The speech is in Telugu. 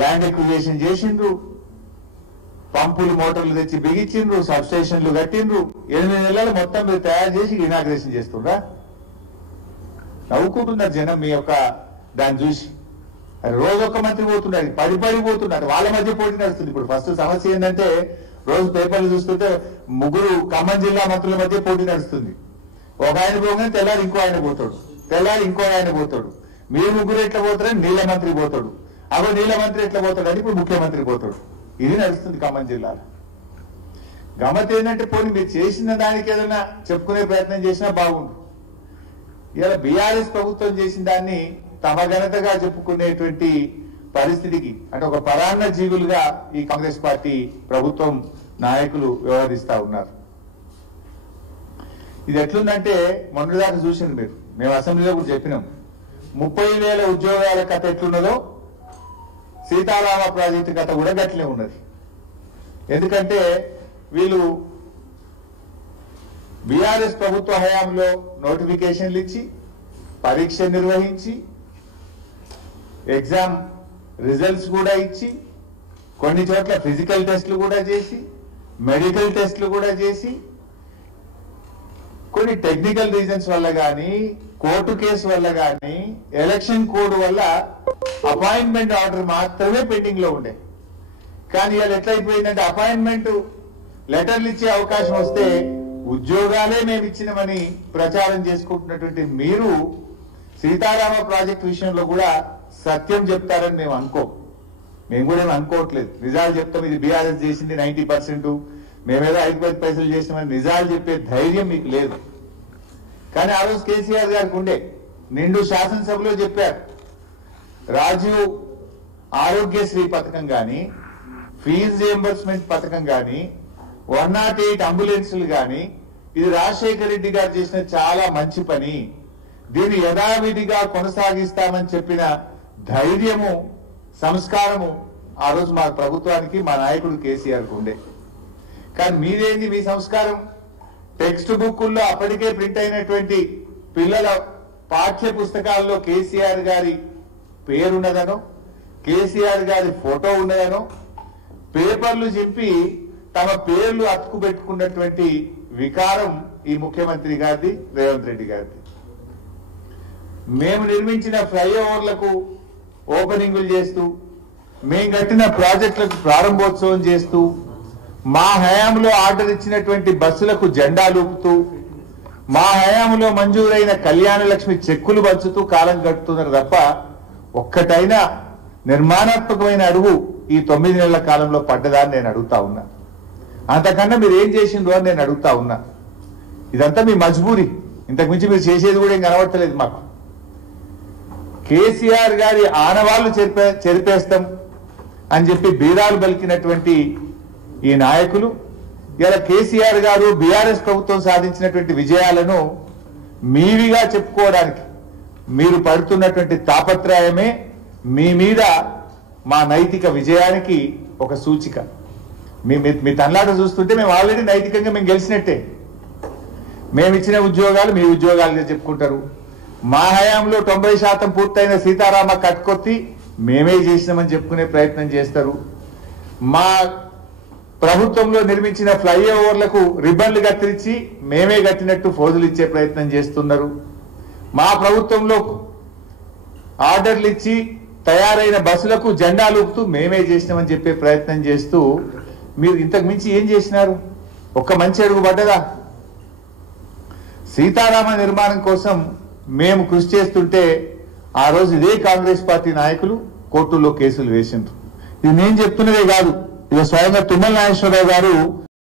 ల్యాండ్ ఎక్విజిషన్ చేసిండ్రు, పంపులు మోటార్లు తెచ్చి బిగించిండ్రు, సబ్ స్టేషన్లు కట్టిండ్రు. 8 నెలలు మొత్తం మీరు తయారు చేసి ఇనాగ్రేషన్ చేస్తుండ్రా? నవ్వుకుంటున్నారు జనం మీ యొక్క దాన్ని చూసి. రోజు ఒక్క మంత్రి పోతున్నారు, పడి పోతున్నారు, వాళ్ళ మధ్య పోటీ నడుస్తుంది. ఇప్పుడు ఫస్ట్ సమస్య ఏంటంటే రోజు పేపర్లు చూస్తుంటే 3 ఖమ్మం జిల్లా మంత్రుల మధ్య పోటీ నడుస్తుంది. ఒక ఆయన పోగానే తెల్లారి ఇంకో ఆయన పోతాడు, తెల్లారి ఇంకో ఆయన పోతాడు. మీరు 3 ఎట్లా పోతారని నీళ్ళ మంత్రి పోతాడు, అగో నీళ్ళ మంత్రి ఎట్లా పోతాడు అని ఇప్పుడు ముఖ్యమంత్రి పోతాడు. ఇది నడుస్తుంది ఖమ్మం జిల్లాలో. గమ్మత్ ఏంటంటే పోనీ మీరు చేసిన దానికి ఏదైనా చెప్పుకునే ప్రయత్నం చేసినా బాగుండు. ఇలా బీఆర్ఎస్ ప్రభుత్వం చేసిన దాన్ని తమ ఘనతగా చెప్పుకునేటువంటి పరిస్థితికి అంటే ఒక పరాన్న జీవులుగా ఈ కాంగ్రెస్ పార్టీ ప్రభుత్వం నాయకులు వ్యవహరిస్తా ఉన్నారు. ఇది ఎట్లుందంటే మొన్నటిదాకా చూసింది మీరు, మేము అసెంబ్లీలో కూడా చెప్పినాం. 30,000 ఉద్యోగాల కథ ఎట్లున్నదో సీతారామ ప్రాజెక్టు కథ కూడా గట్లే ఉన్నది. ఎందుకంటే వీళ్ళు బీఆర్ఎస్ ప్రభుత్వ హయాంలో నోటిఫికేషన్లు ఇచ్చి, పరీక్ష నిర్వహించి, ఎగ్జామ్ రిజల్ట్స్ కూడా ఇచ్చి, కొన్ని చోట్ల ఫిజికల్ టెస్టులు కూడా చేసి, మెడికల్ టెస్టులు కూడా చేసి, కొన్ని టెక్నికల్ రీజన్స్ వల్ల కానీ, కోర్టు కేసు వల్ల కానీ, ఎలక్షన్ కోడ్ వల్ల అపాయింట్మెంట్ ఆర్డర్ మాత్రమే పెండింగ్ లో ఉండే. కానీ ఇవాళ ఎట్లయిపోయిందంటే అపాయింట్మెంట్ లెటర్లు ఇచ్చే అవకాశం వస్తే ఉద్యోగాలే మేము ఇచ్చినామని ప్రచారం చేసుకుంటున్నటువంటి మీరు సీతారామ ప్రాజెక్టు విషయంలో కూడా సత్యం చెప్తారని మేము కూడా ఏమి అనుకోవట్లేదు. నిజాలు చెప్తాం, ఇది బీఆర్ఎస్ చేసింది 90%, మేమేదో 5 పైసలు చేసినామని నిజాలు చెప్పే ధైర్యం మీకు లేదు. కానీ ఆ రోజు కేసీఆర్ గారికి ఉండే, నిండు శాసనసభలో చెప్పారు. రాజీవ్ ఆరోగ్యశ్రీ పథకం కానీ, ఫీజు రియంబర్స్మెంట్ పథకం కానీ, 108 అంబులెన్సులు కానీ, ఇది రాజశేఖర రెడ్డి గారు చేసిన చాలా మంచి పని, దీన్ని యథావిధిగా కొనసాగిస్తామని చెప్పిన ధైర్యము, సంస్కారము ఆ రోజు మా ప్రభుత్వానికి, మా నాయకుడు కేసీఆర్కి ఉండే. కానీ మీదేంది మీ సంస్కారం? టెక్స్ట్ బుక్కుల్లో అప్పటికే ప్రింట్ అయినటువంటి పిల్లల పాఠ్య పుస్తకాల్లో కేసీఆర్ గారి పేరున్నదనో, కేసీఆర్ గారి ఫోటో ఉన్నదనో పేపర్లు చింపి తమ పేర్లు అతుకు పెట్టుకున్నటువంటి వికారం ఈ ముఖ్యమంత్రి గారిది, రేవంత్ రెడ్డి గారిది. మేము నిర్మించిన ఫ్లైఓవర్లకు ఓపెనింగులు చేస్తూ, మేము కట్టిన ప్రాజెక్టులకు ప్రారంభోత్సవం చేస్తూ, మా హయాంలో ఆర్డర్ ఇచ్చినటువంటి బస్సులకు జెండాలూపుతూ, మా హయాంలో మంజూరైన కళ్యాణ లక్ష్మి చెక్కులు పంచుతూ కాలం గడుపుతున్నారు తప్ప ఒక్కటైనా నిర్మాణాత్మకమైన అడుగు ఈ 9 నెలల కాలంలో పడ్డదా అని నేను అడుగుతా ఉన్నా. అంతకన్నా మీరు ఏం చేసిండ్రు అని నేను అడుగుతా ఉన్నా. ఇదంతా మీ మజ్బూరి, ఇంతకుమించి మీరు చేసేది కూడా ఏం కనబడతలేదు మాకు. కేసీఆర్ గారి ఆనవాళ్లు చెరిపేస్తాం అని చెప్పి బీరాలు పలికినటువంటి ఈ నాయకులు ఇలా కేసీఆర్ గారు బీఆర్ఎస్ ప్రభుత్వం సాధించినటువంటి విజయాలను మీవిగా చెప్పుకోవడానికి మీరు పడుతున్నటువంటి తాపత్రయమే మీ మీద మా నైతిక విజయానికి ఒక సూచిక. మీ తన్లాట చూస్తుంటే మేము ఆల్రెడీ నైతికంగా మేము గెలిచినట్టే. మేము ఇచ్చిన ఉద్యోగాలు మీ ఉద్యోగాలుగా చెప్పుకుంటారు. మా హయాంలో 90% పూర్తయిన సీతారామ కట్కొత్తి మేమే చేసినామని చెప్పుకునే ప్రయత్నం చేస్తారు. మా ప్రభుత్వంలో నిర్మించిన ఫ్లైఓవర్లకు రిబ్బన్లు కత్తిరించి మేమే కట్టినట్టు ఫోజులు ఇచ్చే ప్రయత్నం చేస్తున్నారు. మా ప్రభుత్వంలో ఆర్డర్లు ఇచ్చి తయారైన బస్సులకు జెండాలూపుతూ మేమే చేసినామని చెప్పే ప్రయత్నం చేస్తూ మీరు ఇంతకు మించి ఏం చేసినారు? ఒక్క మంచి అడుగు పడ్డదా? సీతారామ నిర్మాణం కోసం మేము కృషి చేస్తుంటే ఆ రోజు ఇదే కాంగ్రెస్ పార్టీ నాయకులు కోర్టుల్లో కేసులు వేసిండ్రు. ఇది నేను చెప్తున్నదే కాదు, ఇక స్వయంగా తుమ్మల నాగేశ్వరరావు గారు